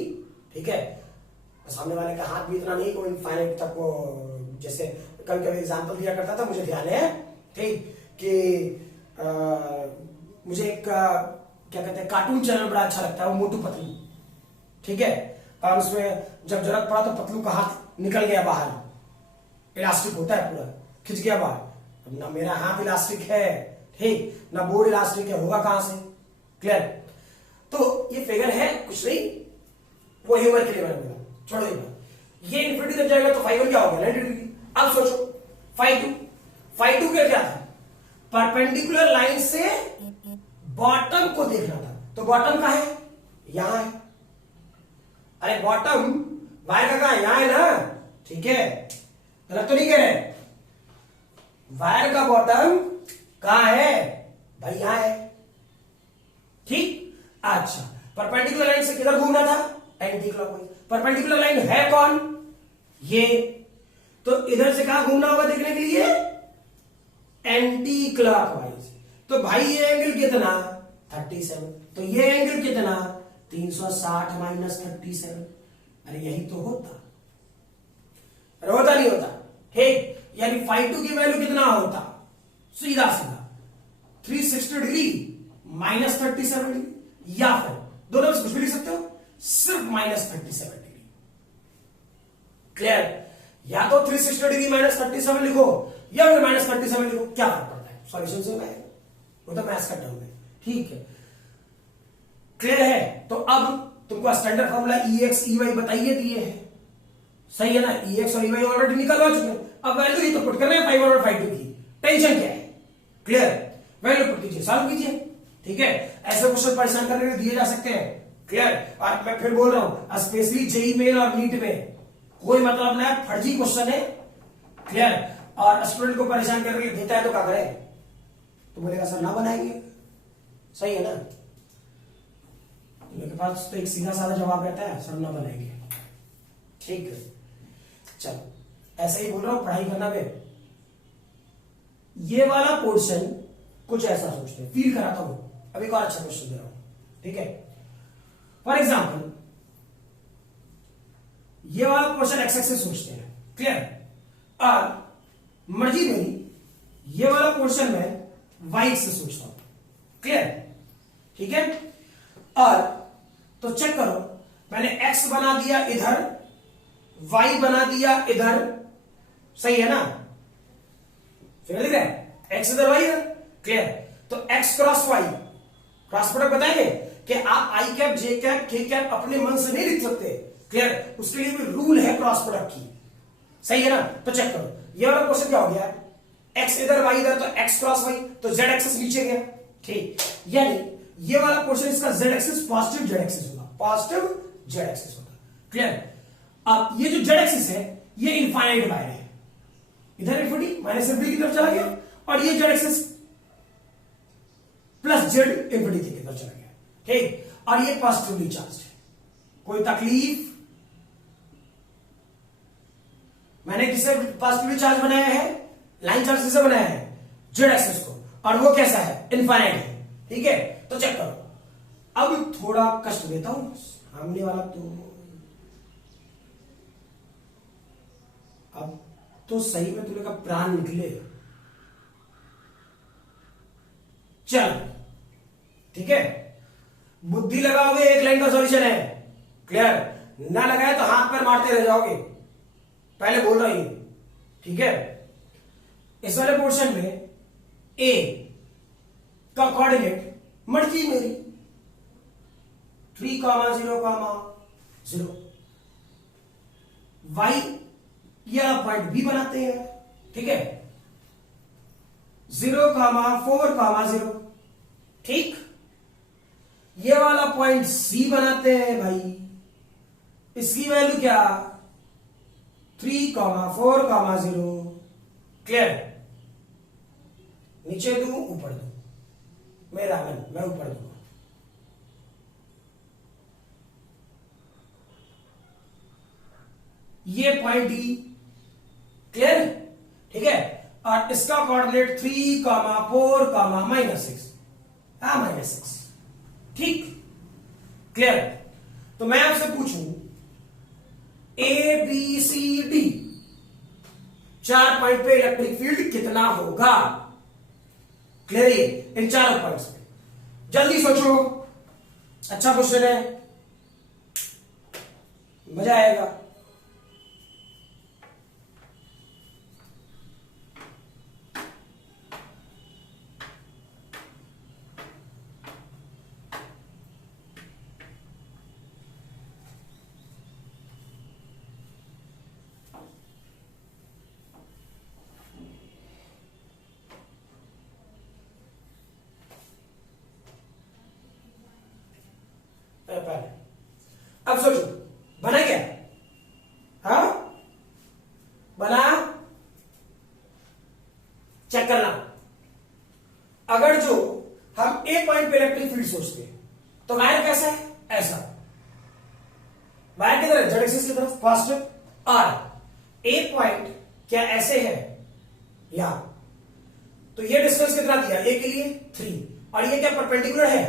ठीक है। सामने वाले का हाथ भी इतना नहीं कोई इनफाइनाइट तक वो, जैसे कभी कभी एग्जांपल दिया करता था, मुझे ध्यान है, ठीक, कि मुझे एक क्या कहते हैं कार्टून चैनल बड़ा अच्छा लगता है, वो मोटू पतलू, ठीक है। और उसमें जब जरूरत पड़ा तो पतलू का हाथ निकल गया बाहर, इलास्टिक होता है पूरा, खिंच गया बाहर। अब ना मेरा हाथ इलास्टिक है, ठीक, ना बोर्ड इलास्टिक है, होगा कहां से? क्लियर? तो ये फिगर है कुछ नहीं, वो ह्यूमर के लिए मैंने बोला, छोड़ो ये बात। ये इन्फिनिटी तक जाएगा तो फाइव क्या हो गया? 90 डिग्री। अब सोचो फाइव टू क्या था? परपेंडिकुलर लाइन से बॉटम को देखना था, तो बॉटम कहां है? यहां है। अरे बॉटम वायर का कहां है? यहां है ना, ठीक है, गलत तो नहीं कह रहे? वायर का बॉटम कहां है भाई? यहां है, ठीक। अच्छा, परपेंडिकुलर लाइन से किधर घूमना था? Anti clockwise. परपेंडिकुलर लाइन है कौन? ये, तो इधर से कहां घूमना होगा देखने के लिए? Anti clockwise. तो भाई ये एंगल कितना? 37। तो ये एंगल कितना? 360 माइनस 37। अरे यही तो होता, अरे होता नहीं होता, ठीक। यानी φ2 की वैल्यू कितना होता? सीधा सीधा 360 डिग्री माइनस 37 डिग्री, या फिर दोनों में कुछ भी लिख सकते हो, सिर्फ माइनस 37 डिग्री। क्लियर? या तो 360 डिग्री माइनस 37 लिखो या फिर माइनस 37 लिखो, क्या फर्क पड़ता है? सॉल्यूशन से मैं, वो तो मैथ्स का टर्म है, ठीक है। क्लियर है? तो अब तुमको स्टैंडर्ड फॉर्मूला EX EY बताइए दिए है, सही है ना? EX और EY ऑलरेडी निकलवा चुके हैं, अब वैल्यू ही तो पुट करना है φ1 और φ2 की, टेंशन क्या है? क्लियर? वैल्यू पुट कीजिए, सॉल्व कीजिए, ठीक है। ऐसे क्वेश्चन परेशान करने के लिए दिए जा सकते हैं, क्लियर। और मैं फिर बोल रहा हूं, स्पेशली जेईई मेन और नीट में कोई मतलब ना, फर्जी क्वेश्चन है, क्लियर। और स्टूडेंट को परेशान करने के लिए देता है तो क्या करे? तो बोलेगा सर ना बनाएंगे, सही है ना? मेरे पास तो एक सीधा साधा जवाब रहता है, सर ना बनाएंगे, ठीक है। चलो, ऐसे ही बोल रहा हूं, पढ़ाई करना बे। ये वाला पोर्शन कुछ ऐसा सोचते हैं, फील कराता हूं। अभी एक और अच्छा क्वेश्चन दे रहा हूं, ठीक है। फॉर एग्जाम्पल ये वाला पोर्शन एक्स एक्सिस सोचते हैं, क्लियर। और मर्जी मेरी, ये वाला पोर्शन में वाई से सोचता हूं, क्लियर, ठीक है। और तो चेक करो, मैंने एक्स बना दिया इधर, वाई बना दिया इधर, सही है ना? फिर दिख रहा है, एक्स इधर वाई इधर, क्लियर। तो x cross y, cross product बताएंगे कि आप i cap j cap k cap अपने मन से नहीं लिख सकते, क्लियर। उसके लिए भी रूल है क्रॉस प्रोडक्ट की, सही है ना? तो चेक करो, ये वाला क्वेश्चन क्या हो गया? एक्स इधर वाई इधर, तो एक्स क्रॉस वाई, तो जेड एक्सिस नीचे गया, ठीक। यानी ये वाला पोर्शन इसका Z axis positive Z axis होगा, पॉजिटिव जेड एक्सिस होगा, क्लियर। अब ये जो जेड एक्सिस है ये इनफाइनाइट वायर है, इधर इन्फिनिटी माइनस इन्फिनिटी की तरफ चला गया, और ये Z axis plus Z infinity की तरफ चला गया, ठीक। और ये पॉजिटिवली चार्ज है, कोई तकलीफ? मैंने किसे पॉजिटिवली चार्ज बनाया है? लाइन चार्ज किसे बनाया है? जेड एक्सिस को, और वो कैसा है? इनफाइनाइट है, ठीक है। तो चेक करो, अब थोड़ा कष्ट देता हूं, सामने वाला तो अब तो सही में तुमने का प्राण निकले, चल ठीक है। बुद्धि लगाओगे एक लाइन का सॉल्यूशन है, क्लियर। ना लगाए तो हाथ पैर मारते रह जाओगे, पहले बोल रहा हूं, ठीक है। इस वाले पोर्शन में ए का कोऑर्डिनेट मर्जी मेरी 3,0,0 वाई या पॉइंट बी बनाते हैं, ठीक है। 0,4,0, ठीक। ये वाला पॉइंट सी बनाते हैं भाई, इसकी वैल्यू क्या? 3,4,0, क्लियर। नीचे दू ऊपर दू, मेरा मन, मैं ऊपर दूंगा, ये पॉइंट डी, क्लियर, ठीक है। और इसका कोऑर्डिनेट 3,4,-6, -6, ठीक, क्लियर। तो मैं आपसे पूछूं A B C D 4 point पे इलेक्ट्रिक फील्ड कितना होगा? क्लियर है इन 4 पॉइंट्स पे, जल्दी सोचो, अच्छा क्वेश्चन है, मजा आएगा। सोचते हैं। तो वायर कैसा है? ऐसा। वायर किधर है? जेड एक्सिस की तरफ, पॉजिटिव। और ए पॉइंट क्या ऐसे है? यहां। तो ये डिस्टेंस कितना दिया? ए के लिए 3। और ये क्या परपेंडिकुलर है?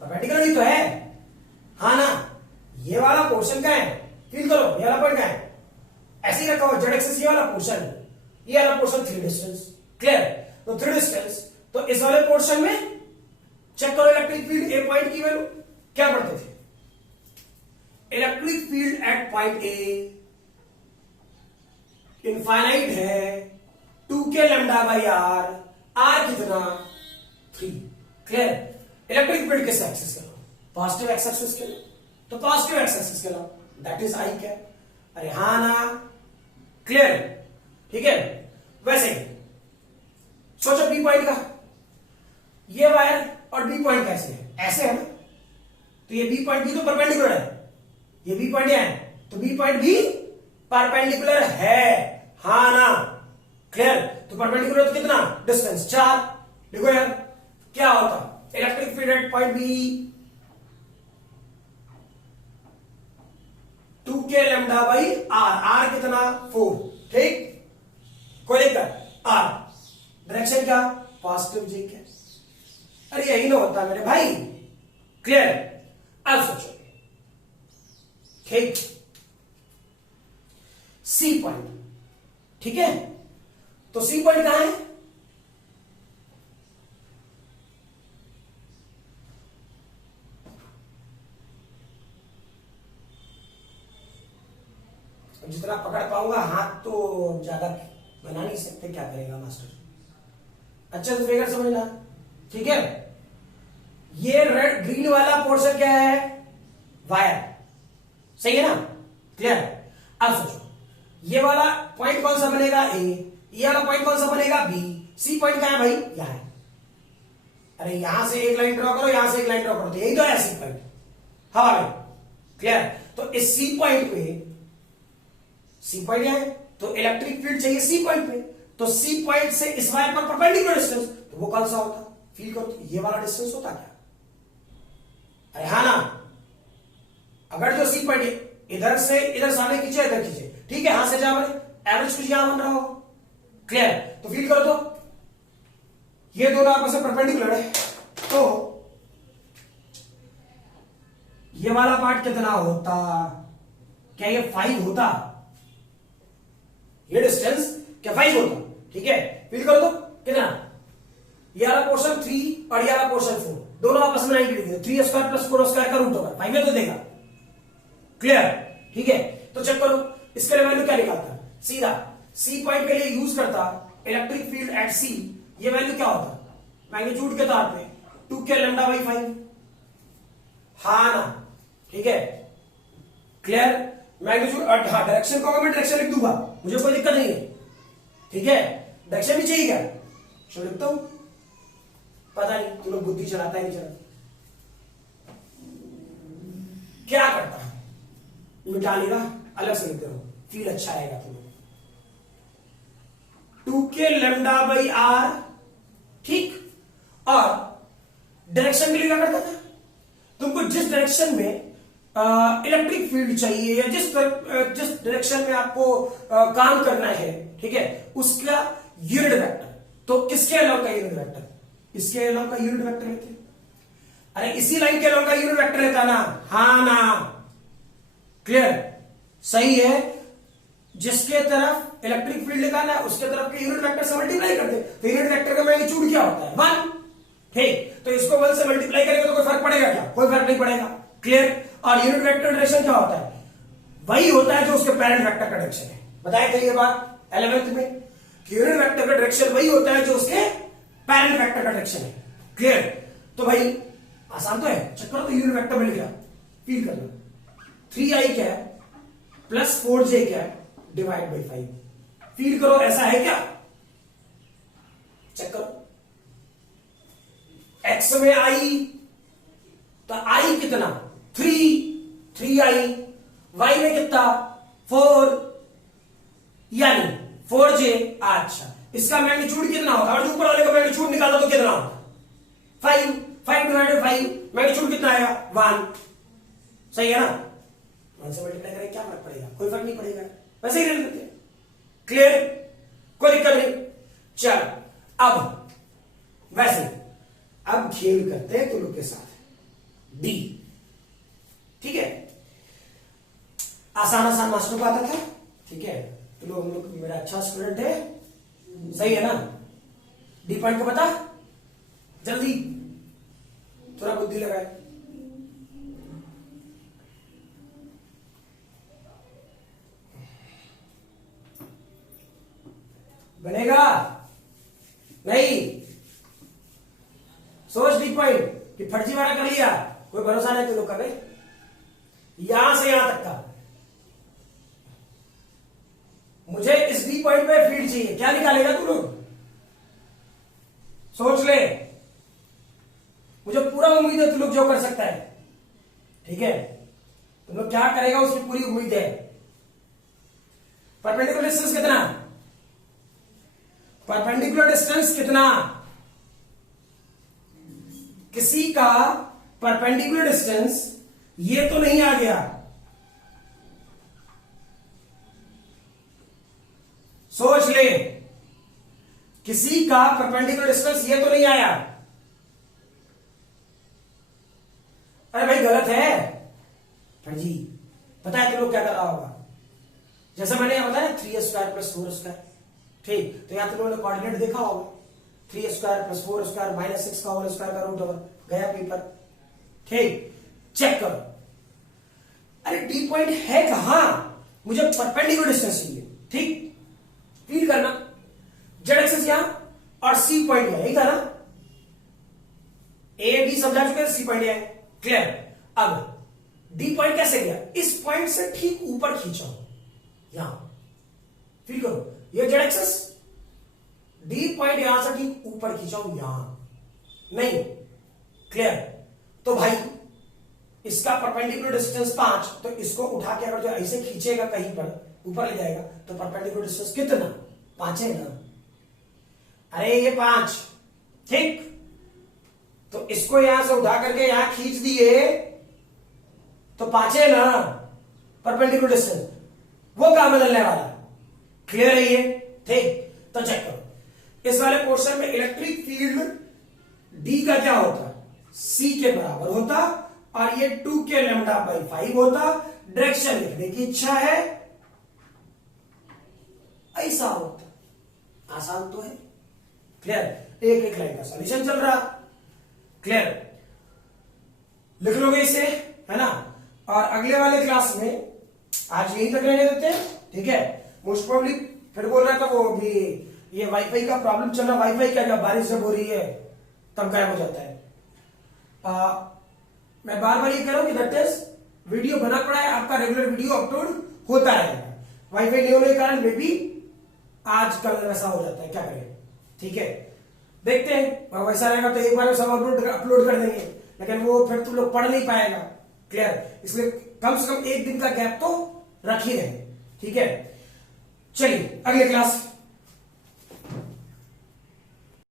परपेंडिकुलर ही तो है, हाँ ना। ये वाला पोर्शन क्या है? फील करो, ये वाला पॉइंट क्या है? ऐसे ही रखा हुआ जेड एक्सिस, ये वाला पोर्शन, ये वाला पोर्शन 3 डिस्टेंस। क्लियर? तो 3 डिस्टेंस, तो इस वाले पोर्शन में चेक करो इलेक्ट्रिक फील्ड ए पॉइंट की वैल्यू क्या पढ़ते थे? Electric field at point A infinite है 2k lambda by r. R कितना? 3। क्लियर? इलेक्ट्रिक फील्ड किस एक्सिस के? पॉजिटिव एक्स एक्सिस के। तो पॉजिटिव एक्स एक्सिस के नाम दैट इज आई क्या? अरे हाँ ना। क्लियर? ठीक है। वैसे सोचो बी पॉइंट का, ये वायर और बी पॉइंट कैसे है? ऐसे है ना। तो ये बी पॉइंट भी तो परपेंडिकुलर है, ये बी पॉइंट है, तो बी पॉइंट भी परपेंडिकुलर है, हाँ ना। क्लियर? तो परपेंडिकुलर तो कितना डिस्टेंस? 4। देखो यार क्या होता, electric field at point B 2k lambda by r. R कितना? 4। ठीक, कोई दिक्कत? आर डायरेक्शन क्या? पॉजिटिव जे क्या? अरे यही ना होता मेरे भाई। क्लियर? अब सोचो, ठीक, सी पॉइंट, ठीक है। तो सी पॉइंट कहां है? जितना पकड़ पाऊंगा, हाथ तो ज्यादा बना नहीं सकते, क्या करेगा मास्टर। अच्छा से फिगर समझना, ठीक है। ये रेड ग्रीन वाला पोर्शन क्या है? वायर, सही है ना। क्लियर? अब सोचो ये वाला पॉइंट कौन सा बनेगा? ए। ये वाला पॉइंट कौन सा बनेगा? बी। सी पॉइंट कहां है भाई? यहां है। अरे यहां से एक लाइन ड्रॉ करो, यहां से एक लाइन ड्रॉ करो, तो यही तो है सी पॉइंट। हवा में। क्लियर? तो इस सी पॉइंट पे, सी पॉइंट है तो इलेक्ट्रिक फील्ड चाहिए सी पॉइंट पे, तो सी पॉइंट से इस वायर पर परपेंडिकुलर डिस्टेंस, तो वो कौन सा होता? फील करो, तो ये वाला डिस्टेंस होता क्या? अरे हाँ ना। अगर जो सी पॉइंट इधर से इधर सामने खींचे, इधर खींचे, ठीक है, यहां से जहां बने, एवरेज कुछ यहां बन रहा हो। क्लियर? तो फील करो, तो ये दोनों आपस में परपेंडिकुलर है, तो ये वाला पार्ट कितना होता? क्या ये 5 होता? ये डिस्टेंस क्या 5 होता? ठीक है, फील करो, तो कितना? ये वाला पोर्शन 3 और ये वाला पोर्शन 4, दोनों आपस में 90 डिग्री। 3 स्क्वायर प्लस 4 स्क्वायर का रूट होगा, 5 तो देगा। क्लियर? ठीक है, तो चेक करो इसके लिए वैल्यू क्या निकालता? सीधा सी पॉइंट के लिए यूज करता इलेक्ट्रिक फील्ड एट सी। ये वैल्यू क्या होता? मैग्नीट्यूड के तौर पे 2k लैम्डा बाई 5, हाँ ना। ठीक है, क्लियर? मैग्नीट्यूड, हाँ, डायरेक्शन को मैं डायरेक्शन लिख दूंगा, मुझे कोई दिक्कत नहीं है। ठीक है, डायरेक्शन भी चाहिए क्या? चलो लिखता हूं, पता नहीं तुम लोग बुद्धि चलाता है नहीं चलाता। क्या करता है? मिटा लेगा, अलग से लिखते रहो, फील अच्छा आएगा तुम्हें। 2k लैम्डा बाई आर, ठीक। और डायरेक्शन के लिए क्या करता था? तुमको जिस डायरेक्शन में इलेक्ट्रिक फील्ड चाहिए या जिस डायरेक्शन में आपको काम करना है, ठीक है, उसका यूनिट वेक्टर, तो इसके अलावा का यूनिट वेक्टर, इसके अलावा का यूनिट वेक्टर लेते हैं। अरे इसी लाइन के अलावा का यूनिट वेक्टर लेता ना, हाँ ना। क्लियर? सही है, जिसके तरफ इलेक्ट्रिक फील्ड निकालना है उसके तरफ के यूनिट वेक्टर से मल्टीप्लाई करते, तो यूनिट वेक्टर का मैग्नीट्यूड क्या होता है? 1। ठीक, तो इसको 1 से मल्टीप्लाई करेंगे तो कोई फर्क पड़ेगा क्या? कोई फर्क नहीं पड़ेगा। क्लियर? और यूनिट वेक्टर डायरेक्शन क्या होता है? वही होता है जो उसके पैरेंट वेक्टर का डायरेक्शन है। बताया था ये बात 11th में, कि यूनिट वेक्टर का डायरेक्शन वही होता है जो उसके पैरेंट वेक्टर का डायरेक्शन है। क्लियर? तो भाई आसान तो है, चेक करो, तो यूनिट वेक्टर में लिख रहा, फील करना, 3i क्या है प्लस 4j क्या है डिवाइड बाई 5। फील करो, ऐसा है क्या? चेक करो, x में i, तो i कितना? 3i, y में कितना? 4, यानी 4j। अच्छा, इसका मैग्नीट्यूड कितना होगा? और ऊपर वाले का मैग्नीट्यूड निकालो तो कितना होगा? 5। 5/5 मैग्नीट्यूड कितना आएगा 1, सही है ना। 1 से मल्टीप्लाई करें क्या फर्क पड़ेगा, कोई फर्क नहीं पड़ेगा, वैसे ही रहने देते। क्लियर, कोई दिक्कत नहीं। चल अब वैसे अब खेल करते हैं तुम लोग के साथ डी, ठीक है। आसान आसान मास्टर को आता था, ठीक है, तो लोग हम लोग मेरा अच्छा स्टूडेंट है, सही है ना। डी पॉइंट को पता, जल्दी थोड़ा बुद्धि लगाए। बनेगा नहीं, सोच डी पॉइंट कि फर्जी वाला कर लिया, कोई भरोसा नहीं तुम लोग का भाई। यहां से यहां तक का मुझे इस डी पॉइंट पे फील्ड चाहिए, क्या निकालेगा तू लोग, सोच ले। मुझे पूरा उम्मीद है तू लोग जो कर सकता है, ठीक है। तुम लोग क्या करेगा उसकी पूरी उम्मीद है। परपेंडिकुलर डिस्टेंस कितना, परपेंडिकुलर डिस्टेंस कितना, किसी का परपेंडिकुलर डिस्टेंस ये तो नहीं आ गया, सोच ले। किसी का परपेंडिकुलर डिस्टेंस ये तो नहीं आया। अरे भाई गलत है जी, पता है तुम लोग क्या कर रहा होगा। जैसे मैंने यहां बताया 3² + 4², ठीक, तो यहां तुम लोगों ने कोऑर्डिनेट देखा होगा, 3² + 4² - 6 का होल स्क्वायर का रूट ओवर गया पेपर, ठीक। चेक करो, अरे डी पॉइंट है कहां, मुझे परपेंडिकुलर डिस्टेंस चाहिए, ठीक। फील करना, जेड एक्सिस यहां और सी पॉइंट यहां, यही था ना। ए बी समझा चुके, सी पॉइंट यहां, क्लियर। अब डी पॉइंट कैसे गया, इस पॉइंट से ठीक ऊपर खींचा यहां, फील करो, ये जेड एक्सिस, डी पॉइंट यहां से ठीक ऊपर खींचा हूं यहां, नहीं, क्लियर। तो भाई इसका परपेंडिकुलर डिस्टेंस 5, तो इसको उठा के अगर जो ऐसे खींचेगा कहीं पर ऊपर ले जाएगा तो परपेंडिकुलर डिस्टेंस कितना, 5 है ना। अरे ये 5, ठीक, तो इसको यहां से उठा करके यहां खींच दिए तो 5 है ना परपेंडिकुलर डिस्टेंस, वो कहां बदलने वाला, क्लियर है ये, ठीक। तो चेक करो, इस वाले पोर्शन में इलेक्ट्रिक फील्ड डी का क्या होता, सी के बराबर होता, और ये 2 के λ/5 होता। डायरेक्शन लिखने की इच्छा है, ऐसा होता, आसान तो है, क्लियर। एक एक लाइन का सॉल्यूशन चल रहा, क्लियर, लिख लोगे इसे, है ना। और अगले वाले क्लास में आज यहीं तक रहने देते हैं, ठीक है। मोस्ट प्रोबेबली फिर बोल रहा था वो भी, ये वाईफाई का प्रॉब्लम चल रहा, वाईफाई क्या बारिश जब हो रही है तब गायब हो जाता है। मैं बार बार ये कह रहा हूं कि दैट इज वीडियो बना पड़ा है, आपका रेगुलर वीडियो अपलोड होता रहेगा। वाईफाई नहीं होने के कारण मे बी आज कल वैसा हो जाता है, क्या करें, ठीक है। देखते हैं, वैसा रहेगा तो एक बार में सब अपलोड कर देंगे, लेकिन वो फिर तुम लोग पढ़ नहीं पाएगा, क्लियर। इसलिए कम से कम एक दिन का गैप तो रख ही रहे, ठीक है। चलिए अगले क्लास